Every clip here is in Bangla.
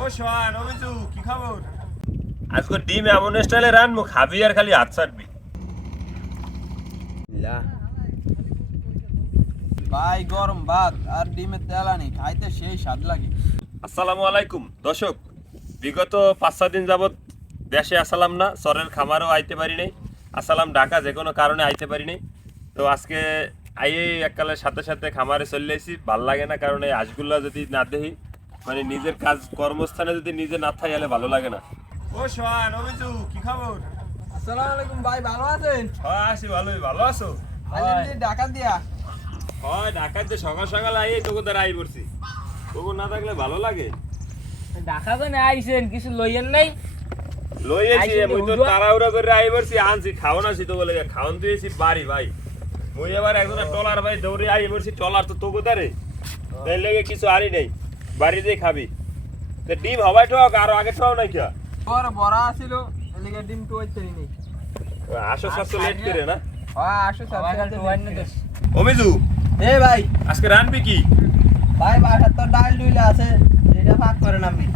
ও সোহান অভিজু কি খবর? আজকে ডিম এমন স্টাইলে রানবো খাবি আর খালি হাত ছাড়বি। ভাই গরম ভাত আর ডিমের তেলানি খাইতে সেই স্বাদ লাগে। আসসালামু আলাইকুম দর্শক, বিগত 5-6 দিন যাবত দেশে আসলাম না, সরের খামারও আইতে পারি নাই, আসলাম ঢাকা যে কোনো কারণে আইতে পারি নাই। তো আজকে আইয়ে এককালের সাথে সাথে খামারে চলে এসেছি। ভাল লাগে না, কারণ এই হাঁসগুলা যদি না দেখি, মানে নিজের কাজ কর্মস্থানে যদি নিজে না থাকি তাহলে ভালো লাগে না। ও সোহান অভিজু কি খবর? আসসালামু আলাইকুম ভাই, ভালো আছেন? হ্যাঁ আছি ভালোই, ভালো আছো? আইলেন ঢাকা দিয়া? হয় ঢাকাতে সকাল সকাল আইয়ে তোকে দ্বারা আই পড়ছি, তোকে না থাকলে ভালো লাগে। ঢাকা তো না আইছেন, কিছু লইয়েন নাই? লই এসি মুই তো তাড়াহুড়া করে আই পড়ছি, আনছি খাওন আছি তো বলে খাওন তুইছি বাড়ি ভাই। মুই এবার একজন টলার ভাই দৌড়ে আই পড়ছি, টলার তো তোকে দ্বারে তাই লেগে কিছু আনি নাই, বাড়িতেই খাবি। তো ডিম হবাই ঠক আর আগে ঠক নাই কিয়া বড় বড়া ছিল এলিগে ডিম তো হইতেই নেই। আসো সাথে লেট করে না। হ্যাঁ আসো স্যার তো ওয়ান না। অমিজু এ ভাই, আজকে রানবি কি? ভাই বাসা তো ডাল ডুইলা আছে, এটা ভাগ করেন আপনি।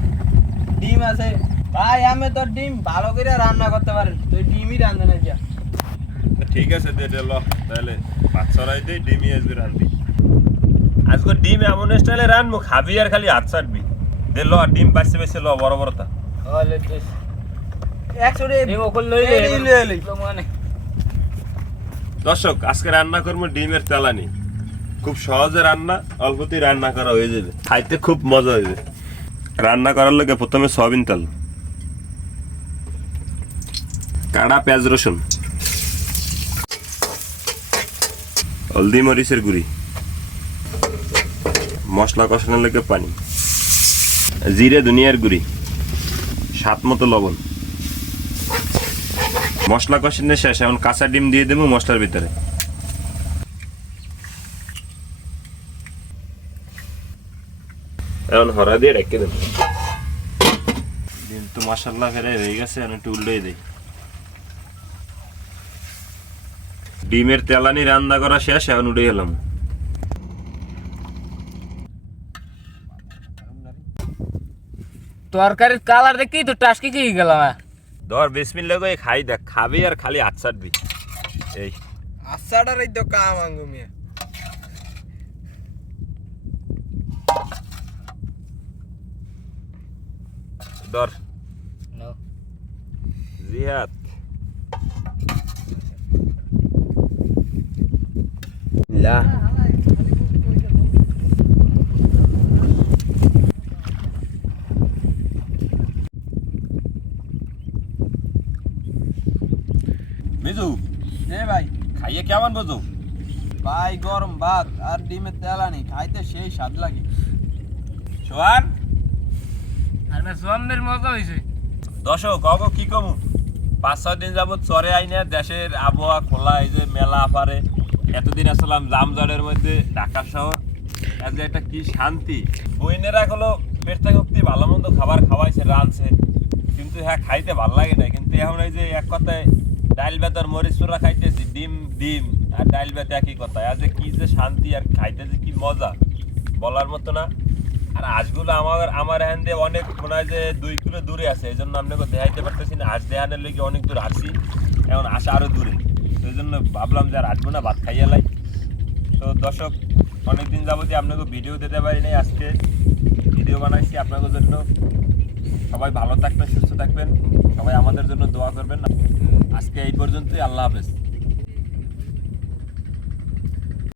ডিম আছে ভাই, আমি তো ডিম ভালো করে রান্না করতে পারেন, তুই ডিমই রান্না না যা। ঠিক আছে দে দে ল, তাহলে ভাত ছড়াই দে, ডিমই আসবে রানবি। আজকে ডিম এমন স্টাইলে রানবো খাবি আর খালি হাত ছাড়বি। দে ল ডিম বাঁচতে বেছে ল, বড় বড়টা। হলে দিস একশোরে ডিম ওকল লইলে মানে। দর্শক আজকে রান্না করবো ডিমের তেলানি। খুব সহজে রান্না, অল্পতেই রান্না করা হয়ে যাবে, খাইতে খুব মজা হয়ে যাবে। রান্না করার লগে প্রথমে সয়াবিন তেল, কাড়া পেঁয়াজ রসুন, হলদি মরিচের গুঁড়ি, মশলা কষানোর লগে পানি, জিরে ধনিয়ার গুঁড়ি, স্বাদ মতো লবণ। মশলা কষানো শেষ, এখন কাঁচা ডিম দিয়ে দেবো মশলার ভিতরে। এখন হরা দিয়ে রেখে দেবো। ডিম তো মশলা ফেরে হয়ে গেছে, এখন একটু উল্টেই দিই। ডিমের তেলানি রান্না করা শেষ, এখন উঠে গেলাম। তরকারির কালার দেখি তো টাসকি কি গেলাম। ধর বিসমিল্লাহ করে খাই দেখ, খাবি আর খালি হাত ছাড়বি। এই আসাটার এই তো কাম আঙ্গু মিয়া। ধর জিহাদ। লা মিজু এ ভাই, খাইয়ে কেমন বোঝো? ভাই গরম ভাত আর ডিমের তেলানি খাইতে সেই স্বাদ লাগে। সোহান আর না জম্মের মজা হইছে। দর্শক অগো কি কমু, 5-6 দিন যাবত চরে আইনা, দেশের আবহাওয়া খোলা, এই যে মেলা আপারে। এতদিন আসলাম জামজটের মধ্যে ঢাকা শহর, আজকে একটা কি শান্তি। বইনেরা হলো পেট শক্তি ভালো মন্দ খাবার খাওয়াইছে, রাঁধছে, কিন্তু হ্যাঁ খাইতে ভাল লাগে না। কিন্তু এখন এই যে এক কথায় ডাইল ভাত আর মরিচ চোরা খাইতেছি, ডিম ডিম আর ডাইল ভাত একই কথায়। আজ কি যে শান্তি আর খাইতে যে কি মজা বলার মতো না। আর হাঁসগুলো আমার এখান দিয়ে অনেক মনে হয় যে 2 কিলো দূরে আছে, এই জন্য আপনাকে দেখাইতে পারতেছি না। হাঁস দেখানোর লেগে অনেক দূর আসছি, এখন আসা আরও দূরে, সেই জন্য ভাবলাম যে আর আসবো না, ভাত খাইয়া লাই। তো দর্শক অনেকদিন যাবতীয় আপনাকে ভিডিও দিতে পারি নাই, আজকে ভিডিও বানাইছি আপনাদের জন্য। সবাই ভালো থাকবেন, সুস্থ থাকবেন, সবাই আমাদের জন্য দোয়া করবেন। আজকে এই পর্যন্তই, আল্লাহ হাফেজ।